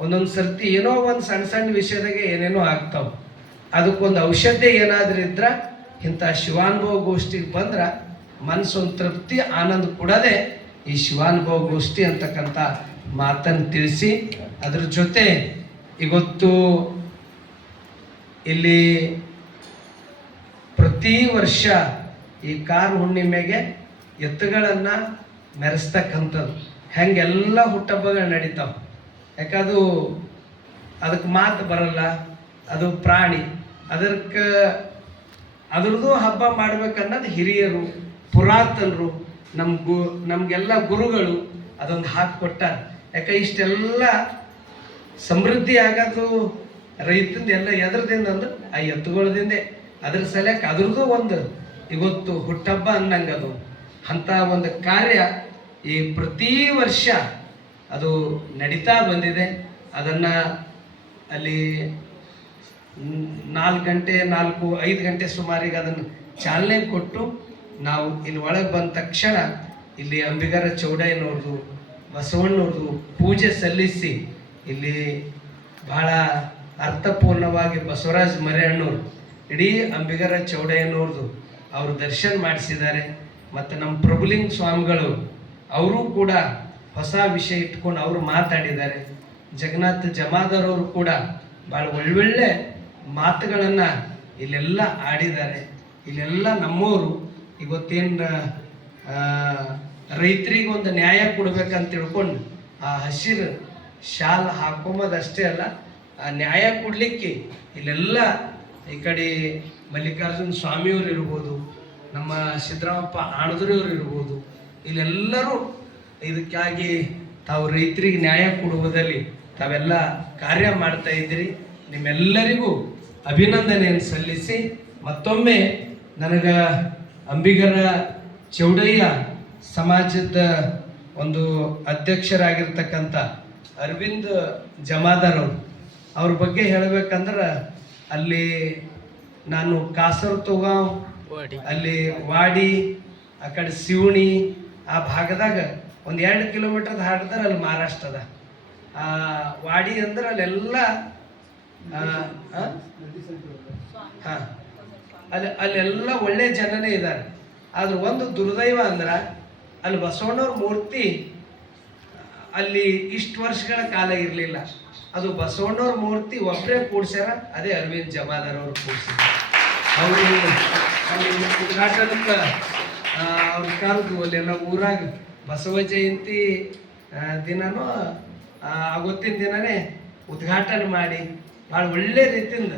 ಒಂದೊಂದು ಸರ್ತಿ ಏನೋ ಒಂದು ಸಣ್ಣ ಸಣ್ಣ ವಿಷಯದಾಗೆ ಏನೇನೋ ಆಗ್ತಾವೆ. ಅದಕ್ಕೊಂದು ಔಷಧಿ ಏನಾದರೂ ಇದ್ರ ಇಂಥ ಶಿವಾನುಭವ ಗೋಷ್ಠಿಗೆ ಬಂದ್ರೆ ಮನಸ್ಸೊಂದು ತೃಪ್ತಿ, ಆನಂದ ಕೊಡದೆ ಈ ಶಿವಾನುಭವ ಗೋಷ್ಠಿ ಅಂತಕ್ಕಂಥ ಮಾತನ್ನು ತಿಳಿಸಿ ಅದ್ರ ಜೊತೆ ಇವತ್ತು ಇಲ್ಲಿ ಪ್ರತಿ ವರ್ಷ ಈ ಕಾರ್ ಹುಣ್ಣಿಮೆಗೆ ಎತ್ತುಗಳನ್ನು ಮೆರೆಸ್ತಕ್ಕಂಥದ್ದು. ಹೆಂಗೆಲ್ಲ ಹುಟ್ಟಹಬ್ಬಗಳು ನಡೀತಾವ. ಯಾಕದು ಅದಕ್ಕೆ ಮಾತು ಬರಲ್ಲ, ಅದು ಪ್ರಾಣಿ. ಅದಕ್ಕೆ ಅದ್ರದ್ದು ಹಬ್ಬ ಮಾಡ್ಬೇಕನ್ನೋದು ಹಿರಿಯರು, ಪುರಾತನರು, ನಮ್ಮ ಗು, ನಮಗೆಲ್ಲ ಗುರುಗಳು ಅದೊಂದು ಹಾಕಿಕೊಟ್ಟಾರ ಯಾಕೆ ಇಷ್ಟೆಲ್ಲ ಸಮೃದ್ಧಿ ಆಗೋದು ರೈತಂದು ಎಲ್ಲ ಎದ್ರದಿಂದ ಅಂದ್ರೆ, ಆ ಎತ್ತುಗಳದಿಂದೆ. ಅದ್ರ ಸಲಕ್ಕೆ ಅದ್ರದ್ದು ಒಂದು ಇವತ್ತು ಹುಟ್ಟಬ್ಬ ಅನ್ನಂಗೆ ಅದು ಅಂಥ ಒಂದು ಕಾರ್ಯ ಈ ಪ್ರತಿ ವರ್ಷ ಅದು ನಡೀತಾ ಬಂದಿದೆ. ಅದನ್ನು ಅಲ್ಲಿ ನಾಲ್ಕು ಗಂಟೆ, ನಾಲ್ಕು, ಐದು ಗಂಟೆ ಸುಮಾರಿಗೆ ಅದನ್ನು ಚಾಲನೆ ಕೊಟ್ಟು ನಾವು ಇಲ್ಲಿ ಒಳಗೆ ಬಂದ ತಕ್ಷಣ ಇಲ್ಲಿ ಅಂಬಿಗರ ಚೌಡಯ್ಯನವ್ರದ್ದು, ಬಸವಣ್ಣವ್ರದ್ದು ಪೂಜೆ ಸಲ್ಲಿಸಿ ಇಲ್ಲಿ ಬಹಳ ಅರ್ಥಪೂರ್ಣವಾಗಿ ಬಸವರಾಜ್ ಮರೆಯಣ್ಣವ್ರು, ಇಡೀ ಅಂಬಿಗರ ಚೌಡಯ್ಯನವ್ರದ್ದು ಅವರು ದರ್ಶನ ಮಾಡಿಸಿದ್ದಾರೆ. ಮತ್ತು ನಮ್ಮ ಪ್ರಭುಲಿಂಗ ಸ್ವಾಮಿಗಳು, ಅವರು ಕೂಡ ಹೊಸ ವಿಷಯ ಇಟ್ಕೊಂಡು ಅವರು ಮಾತಾಡಿದ್ದಾರೆ. ಜಗನ್ನಾಥ್ ಜಮಾದಾರ್ ಅವರು ಕೂಡ ಭಾಳ ಒಳ್ಳೊಳ್ಳೆ ಮಾತುಗಳನ್ನು ಇಲ್ಲೆಲ್ಲ ಆಡಿದ್ದಾರೆ. ಇಲ್ಲೆಲ್ಲ ನಮ್ಮವರು ಇವತ್ತೇನು ರೈತರಿಗೆ ಒಂದು ನ್ಯಾಯ ಕೊಡ್ಬೇಕಂತ ತಿಳ್ಕೊಂಡು ಆ ಹಸಿರು ಶಾಲ್ ಹಾಕೊಂಬೋದಷ್ಟೇ ಅಲ್ಲ, ಆ ನ್ಯಾಯ ಕೊಡಲಿಕ್ಕೆ ಇಲ್ಲೆಲ್ಲ ಈ ಕಡೆ ಮಲ್ಲಿಕಾರ್ಜುನ ಸ್ವಾಮಿಯವರು ಇರ್ಬೋದು, ನಮ್ಮ ಸಿದ್ದರಾಮಪ್ಪ ಆಣದ್ರಿಯವರು ಇರ್ಬೋದು, ಇಲ್ಲೆಲ್ಲರೂ ಇದಕ್ಕಾಗಿ ತಾವು ರೈತರಿಗೆ ನ್ಯಾಯ ಕೊಡುವುದಲ್ಲಿ ತಾವೆಲ್ಲ ಕಾರ್ಯ ಮಾಡ್ತಾ ಇದ್ದೀರಿ. ನಿಮ್ಮೆಲ್ಲರಿಗೂ ಅಭಿನಂದನೆಯನ್ನು ಸಲ್ಲಿಸಿ, ಮತ್ತೊಮ್ಮೆ ನನಗೆ ಅಂಬಿಗರ ಚೌಡಯ್ಯ ಸಮಾಜದ ಒಂದು ಅಧ್ಯಕ್ಷರಾಗಿರ್ತಕ್ಕಂಥ ಅರವಿಂದ್ ಜಮಾದಾರ್ ಅವರು, ಅವ್ರ ಬಗ್ಗೆ ಹೇಳಬೇಕಂದ್ರೆ ಅಲ್ಲಿ ನಾನು ಕಾಸರ್ ತೊಗಾಂವ್ ಅಲ್ಲಿ ವಾಡಿ, ಆ ಕಡೆ ಸಿವಣಿ, ಆ ಭಾಗದಾಗ ಒಂದು ಎರಡು ಕಿಲೋಮೀಟರ್ ಹಾಡಿದ್ರೆ ಅಲ್ಲಿ ಮಹಾರಾಷ್ಟ್ರದ. ಆ, ವಾಡಿ ಅಂದ್ರೆ ಅಲ್ಲೆಲ್ಲ? ಹಾ. ಅಲ್ಲಿ, ಅಲ್ಲೆಲ್ಲ ಒಳ್ಳೆ ಜನನೇ ಇದ್ದಾರೆ. ಆದ್ರೆ ಒಂದು ದುರ್ದೈವ ಅಂದ್ರೆ ಅಲ್ಲಿ ಬಸವಣ್ಣವ್ರ ಮೂರ್ತಿ ಅಲ್ಲಿ ಇಷ್ಟು ವರ್ಷಗಳ ಕಾಲ ಇರಲಿಲ್ಲ. ಅದು ಬಸವಣ್ಣವ್ರ ಮೂರ್ತಿ ಒಬ್ಬರೇ ಕೂಡ್ಸ್ಯಾರ, ಅದೇ ಅರವಿಂದ್ ಜಮಾದಾರ್ ಅವರು ಕೂಡ್ಸ್ಯಾರ ಅವರು ಅಲ್ಲಿ ಉದ್ಘಾಟನಕ್ಕೆ ಅವ್ರ ಕಾಲದ್ದು ಅಲ್ಲೆಲ್ಲ ಊರಾಗ ಬಸವ ಜಯಂತಿ ದಿನನೂ ಆ, ದಿನನೇ ಉದ್ಘಾಟನೆ ಮಾಡಿ ಭಾಳ ಒಳ್ಳೆ ರೀತಿಯಿಂದ